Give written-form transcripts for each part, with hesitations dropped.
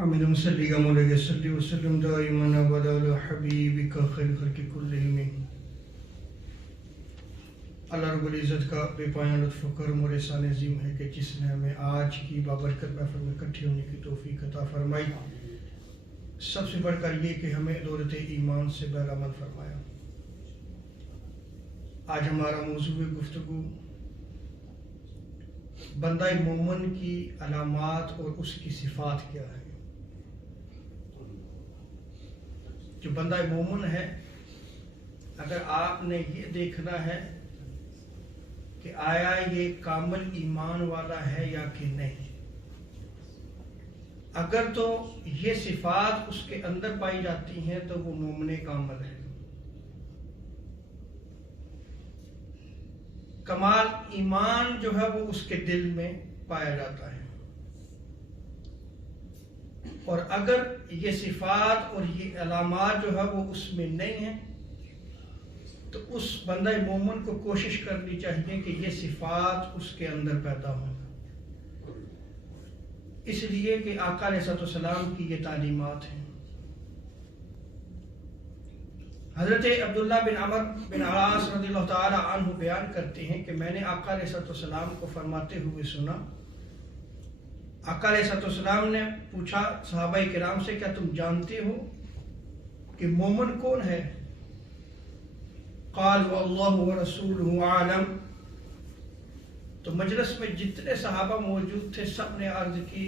حمد مسلی مولاي صلی وسلم دائما ابدا على حبیبک خیر خلق کلہم۔ اللہ رب العزت کا بے پایاں لطف و کرم اور احسان عظیم ہے کہ جس نے ہمیں آج کی بابرکت محفل میں اکٹھے ہونے کی توفیق عطا فرمائی۔ سب سے بڑھ کر یہ کہ ہمیں دولت ایمان سے بہر عمل فرمایا۔ آج ہمارا موضوع گفتگو بندہ مومن کی علامات اور اس کی صفات کیا ہے۔ جو بندہ مومن ہے، اگر آپ نے یہ دیکھنا ہے کہ آیا یہ کامل ایمان والا ہے یا کہ نہیں، اگر تو یہ صفات اس کے اندر پائی جاتی ہیں تو وہ مومن کامل ہے۔ کمال ایمان جو ہے وہ اس کے دل میں پایا جاتا ہے، اور اگر یہ صفات اور یہ علامات جو ہے وہ اس میں نہیں ہیں تو اس بندہ مومن کو کوشش کرنی چاہیے کہ یہ صفات اس کے اندر پیدا ہوں، اس لیے کہ آقا علیہ السلام کی یہ تعلیمات ہیں۔ حضرت عبداللہ بن عمر بن عاص رضی اللہ تعالی عنہ بیان کرتے ہیں کہ میں نے آقا علیہ السلام کو فرماتے ہوئے سنا۔ آقا علیہ السلام نے پوچھا صحابہ کرام سے، کیا تم جانتے ہو کہ مومن کون ہے؟ قالوا اللہ ورسولہ اعلم۔ تو مجلس میں جتنے صحابہ موجود تھے سب نے عرض کی،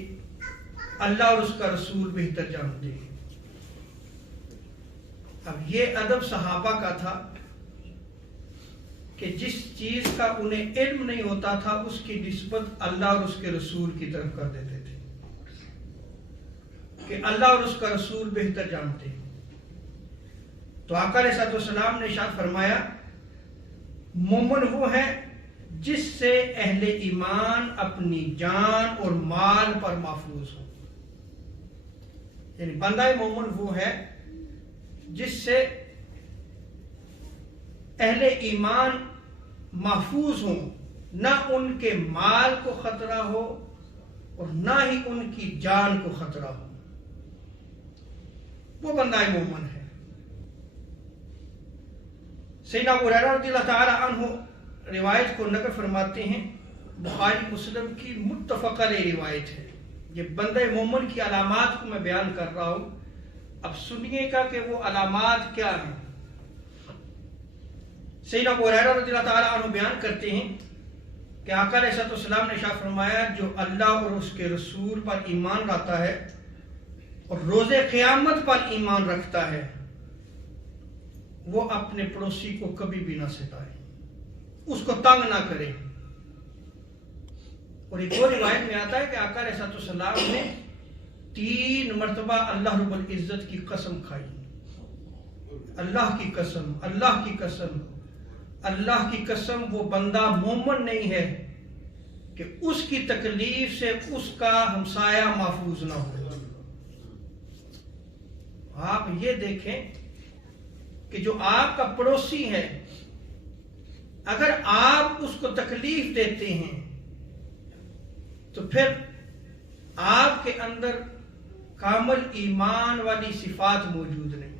اللہ اور اس کا رسول بہتر جانتے ہیں۔ اب یہ ادب صحابہ کا تھا کہ جس چیز کا انہیں علم نہیں ہوتا تھا اس کی نسبت اللہ اور اس کے رسول کی طرف کر دیتے تھے کہ اللہ اور اس کا رسول بہتر جانتے ہیں۔ تو آقا علیہ السلام نے ارشاد فرمایا، مومن وہ ہے جس سے اہل ایمان اپنی جان اور مال پر محفوظ ہو۔ یعنی بندہ مومن وہ ہے جس سے اہل ایمان محفوظ ہوں، نہ ان کے مال کو خطرہ ہو اور نہ ہی ان کی جان کو خطرہ ہو، وہ بندہ مومن ہے۔ سیدنا ابو ہریرہ رضی اللہ تعالی عنہ روایت کو نقل فرماتے ہیں، بخاری مسلم کی متفق علیہ روایت ہے۔ یہ بندہ مومن کی علامات کو میں بیان کر رہا ہوں، اب سنیے گا کہ وہ علامات کیا ہیں۔ سیدنا ابو ہریرہ رضی اللہ تعالی عنہ بیان کرتے ہیں کہ آقا علیہ السلام نے ارشاد فرمایا، جو اللہ اور اس کے رسول پر ایمان لاتا ہے اور روز قیامت پر ایمان رکھتا ہے، وہ اپنے پڑوسی کو کبھی بھی نہ ستائے، اس کو تنگ نہ کرے۔ اور ایک اور روایت میں آتا ہے کہ آقا علیہ السلام نے 3 مرتبہ اللہ رب العزت کی قسم کھائی، اللہ کی قسم، اللہ کی قسم، اللہ کی قسم، وہ بندہ مومن نہیں ہے کہ اس کی تکلیف سے اس کا ہمسایہ محفوظ نہ ہو۔ آپ یہ دیکھیں کہ جو آپ کا پڑوسی ہے، اگر آپ اس کو تکلیف دیتے ہیں تو پھر آپ کے اندر کامل ایمان والی صفات موجود نہیں۔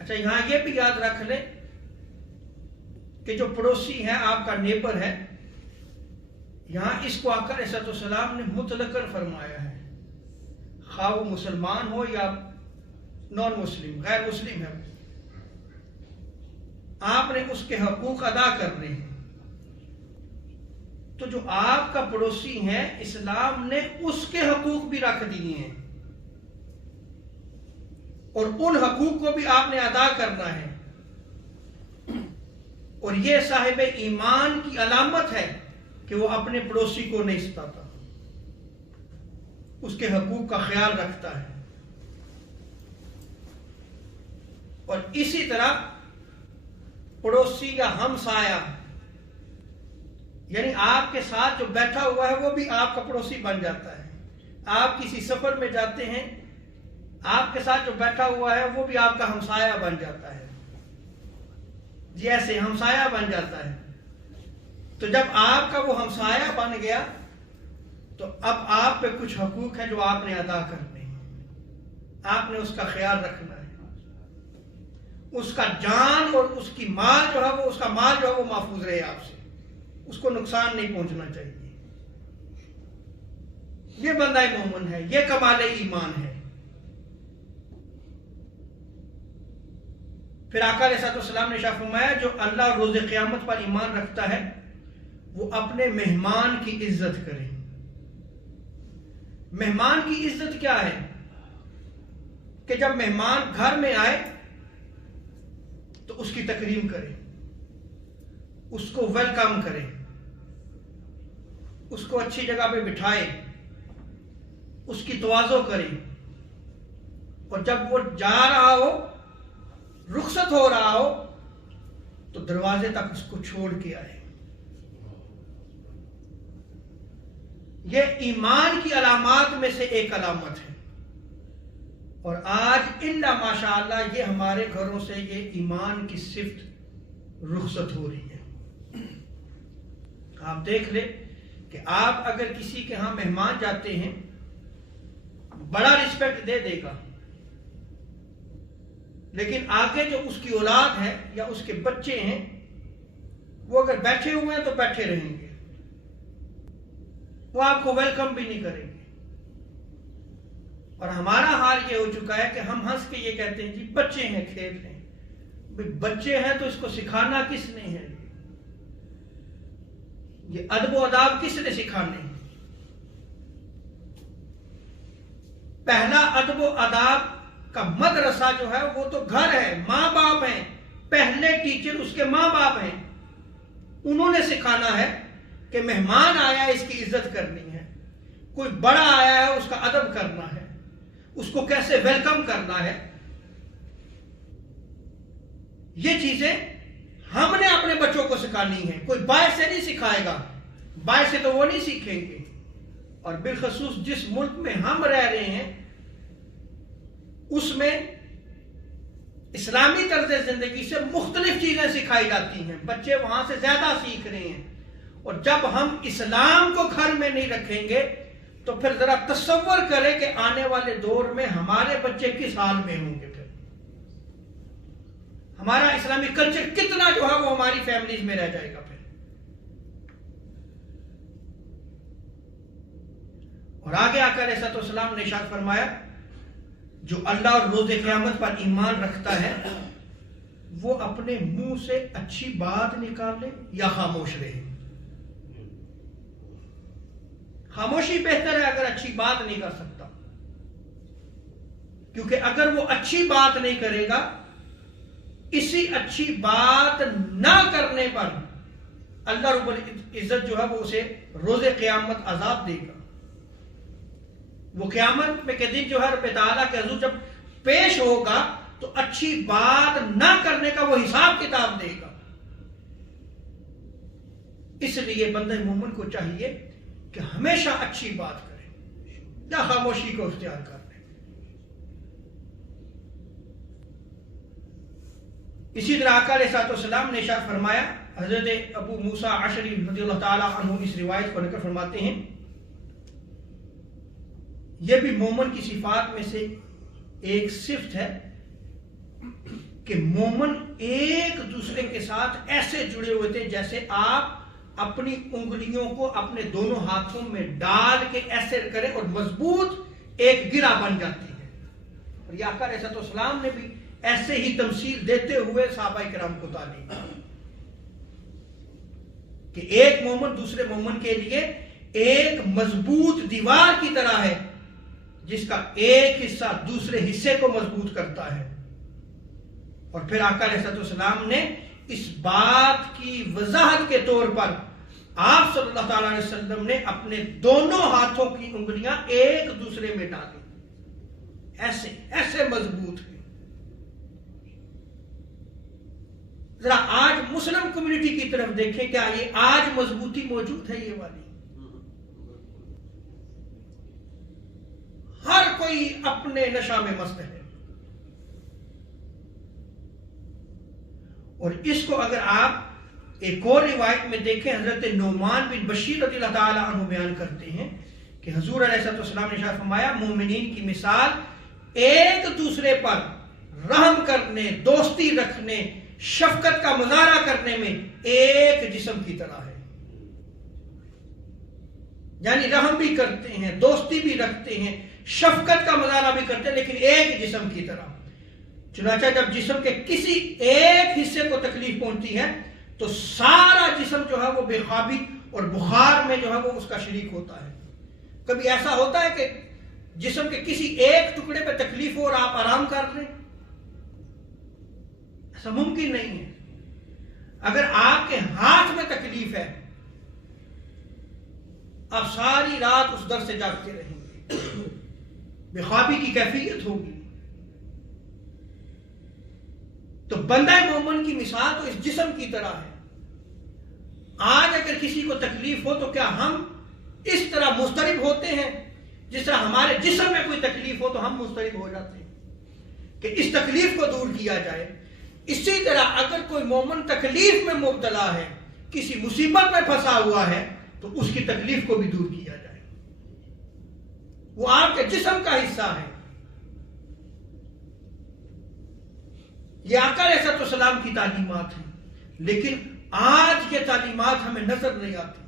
اچھا، یہاں یہ بھی یاد رکھ لیں کہ جو پڑوسی ہے، آپ کا نیبر ہے، یہاں اس کو آقا علیہ السلام نے مطلقاً فرمایا ہے، خواہ وہ مسلمان ہو یا نان مسلم، غیر مسلم ہے، آپ نے اس کے حقوق ادا کرنے ہیں۔ تو جو آپ کا پڑوسی ہے، اسلام نے اس کے حقوق بھی رکھ دیے ہیں، اور ان حقوق کو بھی آپ نے ادا کرنا ہے۔ اور یہ صاحب ایمان کی علامت ہے کہ وہ اپنے پڑوسی کو نہیں ستاتا، اس کے حقوق کا خیال رکھتا ہے۔ اور اسی طرح پڑوسی یا ہمسایہ، یعنی آپ کے ساتھ جو بیٹھا ہوا ہے وہ بھی آپ کا پڑوسی بن جاتا ہے۔ آپ کسی سفر میں جاتے ہیں، آپ کے ساتھ جو بیٹھا ہوا ہے وہ بھی آپ کا ہمسایہ بن جاتا ہے، جیسے ہمسایہ بن جاتا ہے۔ تو جب آپ کا وہ ہمسایہ بن گیا تو اب آپ آپ پہ کچھ حقوق ہیں جو آپ نے ادا کرنے ہیں، آپ نے اس کا خیال رکھنا ہے، اس کا جان اور اس کی مال جو ہے وہ، اس کا مال جو ہے وہ محفوظ رہے آپ سے، اس کو نقصان نہیں پہنچنا چاہیے۔ یہ بندہ مومن ہے، یہ کمال ایمان ہے۔ پھر آقا علیہ الصلوۃ والسلام نے ارشاد فرمایا جو اللہ اور روز قیامت پر ایمان رکھتا ہے وہ اپنے مہمان کی عزت کرے۔ مہمان کی عزت کیا ہے؟ کہ جب مہمان گھر میں آئے تو اس کی تکریم کرے، اس کو ویلکم کرے، اس کو اچھی جگہ پہ بٹھائے، اس کی تواضع کرے، اور جب وہ جا رہا ہو، رخصت ہو رہا ہو، تو دروازے تک اس کو چھوڑ کے آئے۔ یہ ایمان کی علامات میں سے ایک علامت ہے، اور آج الا ماشاءاللہ یہ ہمارے گھروں سے یہ ایمان کی صفت رخصت ہو رہی ہے۔ آپ دیکھ لیں کہ آپ اگر کسی کے ہاں مہمان جاتے ہیں، بڑا رسپیکٹ دے دے گا، لیکن آگے جو اس کی اولاد ہے یا اس کے بچے ہیں، وہ اگر بیٹھے ہوئے ہیں تو بیٹھے رہیں گے، وہ آپ کو ویلکم بھی نہیں کریں گے۔ اور ہمارا حال یہ ہو چکا ہے کہ ہم ہنس کے یہ کہتے ہیں جی بچے ہیں، کھیل رہے ہیں۔ بچے ہیں تو اس کو سکھانا کس نے ہے؟ یہ ادب و آداب کس نے سکھانے ہیں؟ پہلا ادب و آداب کا مدرسہ جو ہے وہ تو گھر ہے، ماں باپ ہیں، پہلے ٹیچر اس کے ماں باپ ہیں۔ انہوں نے سکھانا ہے کہ مہمان آیا ہے اس کی عزت کرنی ہے، کوئی بڑا آیا ہے اس کا ادب کرنا ہے، اس کو کیسے ویلکم کرنا ہے۔ یہ چیزیں ہم نے اپنے بچوں کو سکھانی ہیں، کوئی باہر سے نہیں سکھائے گا، باہر سے تو وہ نہیں سیکھیں گے۔ اور بالخصوص جس ملک میں ہم رہ رہے ہیں اس میں اسلامی طرز زندگی سے مختلف چیزیں سکھائی جاتی ہیں، بچے وہاں سے زیادہ سیکھ رہے ہیں۔ اور جب ہم اسلام کو گھر میں نہیں رکھیں گے تو پھر ذرا تصور کریں کہ آنے والے دور میں ہمارے بچے کس حال میں ہوں گے، پھر ہمارا اسلامی کلچر کتنا جو ہے وہ ہماری فیملیز میں رہ جائے گا پھر۔ اور آگے آ کر علیہ السلام نے ارشاد فرمایا جو اللہ اور روز قیامت پر ایمان رکھتا ہے وہ اپنے منہ سے اچھی بات نکالے یا خاموش رہے۔ خاموشی بہتر ہے اگر اچھی بات نہیں کر سکتا، کیونکہ اگر وہ اچھی بات نہیں کرے گا، اسی اچھی بات نہ کرنے پر اللہ رب العزت جو ہے وہ اسے روز قیامت عذاب دے گا۔ وہ قیامت میں کے دن جو ہے رب تعالیٰ کے حضور جب پیش ہوگا تو اچھی بات نہ کرنے کا وہ حساب کتاب دے گا۔ اس لیے بندہ مومن کو چاہیے کہ ہمیشہ اچھی بات کرے یا خاموشی کو اختیار کر لے۔ اسی طرح آقا علیہ السلام نے ارشاد فرمایا، حضرت ابو موسیٰ اشعری رضی اللہ تعالیٰ عنہ اس روایت کو نقل فرماتے ہیں، یہ بھی مومن کی صفات میں سے ایک صفت ہے کہ مومن ایک دوسرے کے ساتھ ایسے جڑے ہوئے تھے جیسے آپ اپنی انگلیوں کو اپنے دونوں ہاتھوں میں ڈال کے ایسے کریں اور مضبوط ایک گرہ بن جاتی ہے۔ اور یہ آقا علیہ السلام نے بھی ایسے ہی تمثیل دیتے ہوئے صحابہ کرام کو تعلیم دی کہ ایک مومن دوسرے مومن کے لیے ایک مضبوط دیوار کی طرح ہے جس کا ایک حصہ دوسرے حصے کو مضبوط کرتا ہے۔ اور پھر آقا علیہ السلام نے اس بات کی وضاحت کے طور پر آپ صلی اللہ تعالی علیہ وسلم نے اپنے دونوں ہاتھوں کی انگلیاں ایک دوسرے میں ڈالی، ایسے ایسے مضبوط ہیں۔ ذرا آج مسلم کمیونٹی کی طرف دیکھیں، کیا یہ آج مضبوطی موجود ہے؟ یہ والی ہر کوئی اپنے نشہ میں مست ہے۔ اور اس کو اگر آپ ایک اور روایت میں دیکھیں، حضرت نعمان بن بشیر رضی اللہ تعالی عنہ بیان کرتے ہیں کہ کہ حضور علیہ السلام نے ارشاد فرمایا مومنین کی مثال ایک دوسرے پر رحم کرنے، دوستی رکھنے، شفقت کا مظاہرہ کرنے میں ایک جسم کی طرح ہے. یعنی رحم بھی کرتے ہیں، دوستی بھی رکھتے ہیں، شفقت کا مظاہرہ بھی کرتے ہیں، لیکن ایک جسم کی طرح. چنانچہ جب جسم کے کسی ایک حصے کو تکلیف پہنچتی ہے تو سارا جسم جو ہے وہ بے خوابی اور بخار میں جو ہے وہ اس کا شریک ہوتا ہے. کبھی ایسا ہوتا ہے کہ جسم کے کسی ایک ٹکڑے پہ تکلیف ہو اور آپ آرام کر رہے ہیں؟ ایسا ممکن نہیں ہے. اگر آپ کے ہاتھ میں تکلیف ہے آپ ساری رات اس درد سے جاگتے رہیں گے، بے خوابی کی کیفیت ہوگی. تو بندہ مومن کی مثال تو اس جسم کی طرح ہے. آج اگر کسی کو تکلیف ہو تو کیا ہم اس طرح مضطرب ہوتے ہیں جس طرح ہمارے جسم میں کوئی تکلیف ہو تو ہم مضطرب ہو جاتے ہیں کہ اس تکلیف کو دور کیا جائے؟ اسی طرح اگر کوئی مومن تکلیف میں مبتلا ہے، کسی مصیبت میں پھنسا ہوا ہے، تو اس کی تکلیف کو بھی دور کیا جائے. وہ آپ کے جسم کا حصہ ہے. یہ آقا علیہ السلام کی تعلیمات ہیں، لیکن آج یہ تعلیمات ہمیں نظر نہیں آتی.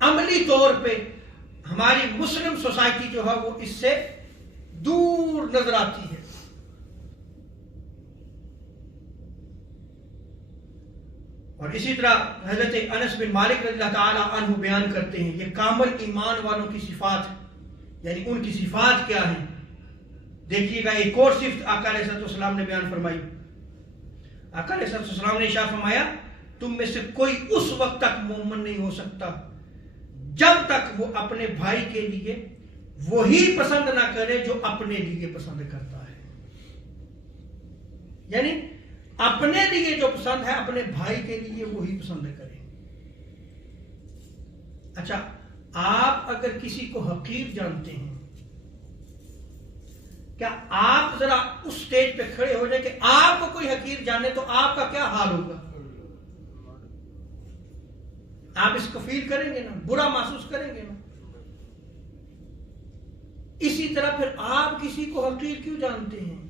عملی طور پہ ہماری مسلم سوسائٹی جو ہے وہ اس سے دور نظر آتی ہے. اور اسی طرح حضرت انس بن مالک رضی اللہ تعالی عنہ بیان کرتے ہیں یہ کامل ایمان والوں کی صفات ہے. یعنی ان کی صفات کیا ہیں؟ دیکھیے گا ایک اور صفت آقا علیہ السلام نے بیان فرمائی. آقا علیہ السلام نے ارشاد فرمایا تم میں سے کوئی اس وقت تک مومن نہیں ہو سکتا جب تک وہ اپنے بھائی کے لیے وہی پسند نہ کرے جو اپنے لیے پسند کرتا ہے. یعنی اپنے لیے جو پسند ہے اپنے بھائی کے لیے وہی پسند کرے. اچھا، آپ اگر کسی کو حقیر جانتے ہیں، کیا آپ ذرا اس سٹیج پہ کھڑے ہو جائیں کہ آپ کو کوئی حقیر جانے تو آپ کا کیا حال ہوگا؟ آپ اس کو فیل کریں گے نا، برا محسوس کریں گے نا. اسی طرح پھر آپ کسی کو حقیر کیوں جانتے ہیں؟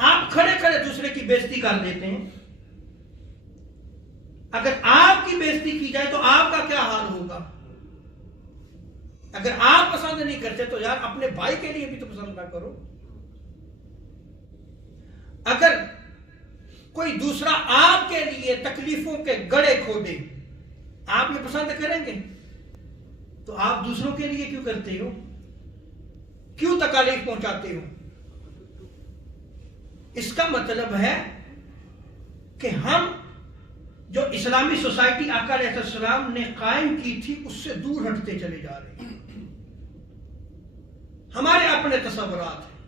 آپ کھڑے کھڑے دوسرے کی بےزتی کر دیتے ہیں. اگر آپ کی بےزتی کی جائے تو آپ کا کیا حال ہوگا؟ اگر آپ پسند نہیں کرتے تو یار اپنے بھائی کے لیے بھی تو پسند نہ کرو. اگر کوئی دوسرا آپ کے لیے تکلیفوں کے گڑھے کھودے، آپ یہ پسند کریں گے؟ تو آپ دوسروں کے لیے کیوں کرتے ہو؟ کیوں تکالیف پہنچاتے ہو؟ اس کا مطلب ہے کہ ہم جو اسلامی سوسائٹی آقا علیہ السلام نے قائم کی تھی اس سے دور ہٹتے چلے جا رہے ہیں. ہمارے اپنے تصورات ہیں،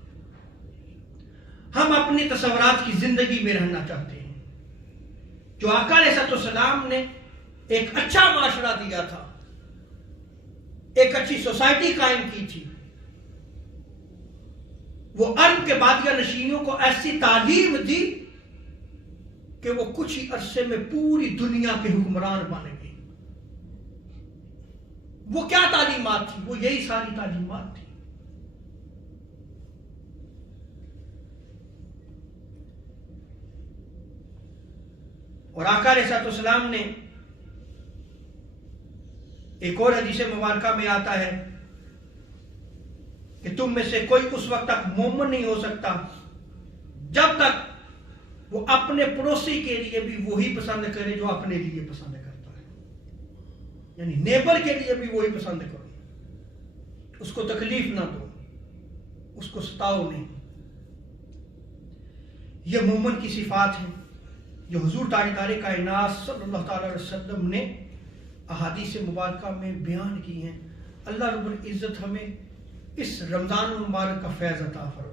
ہم اپنی تصورات کی زندگی میں رہنا چاہتے ہیں. جو آقا علیہ السلام نے ایک اچھا معاشرہ دیا تھا، ایک اچھی سوسائٹی قائم کی تھی، وہ عرب کے بادیہ نشینوں کو ایسی تعلیم دی کہ وہ کچھ ہی عرصے میں پوری دنیا کے حکمران بن گئے. وہ کیا تعلیمات تھی؟ وہ یہی ساری تعلیمات تھی. اور آقا علیہ السلام نے ایک اور حدیث مبارکہ میں آتا ہے کہ تم میں سے کوئی اس وقت تک مومن نہیں ہو سکتا جب تک وہ اپنے پڑوسی کے لیے بھی وہی پسند کرے جو اپنے لیے پسند کرتا ہے. یعنی نیبر کے لیے بھی وہی پسند کرو، اس کو تکلیف نہ دو، اس کو ستاؤ نہیں. یہ مومن کی صفات ہیں جو حضور تاجدار کائنات صلی اللہ تعالی علیہ وسلم نے احادیث مبارکہ میں بیان کی ہیں. اللہ رب العزت ہمیں اس رمضان المبارک کا فیض عطا فرمائے.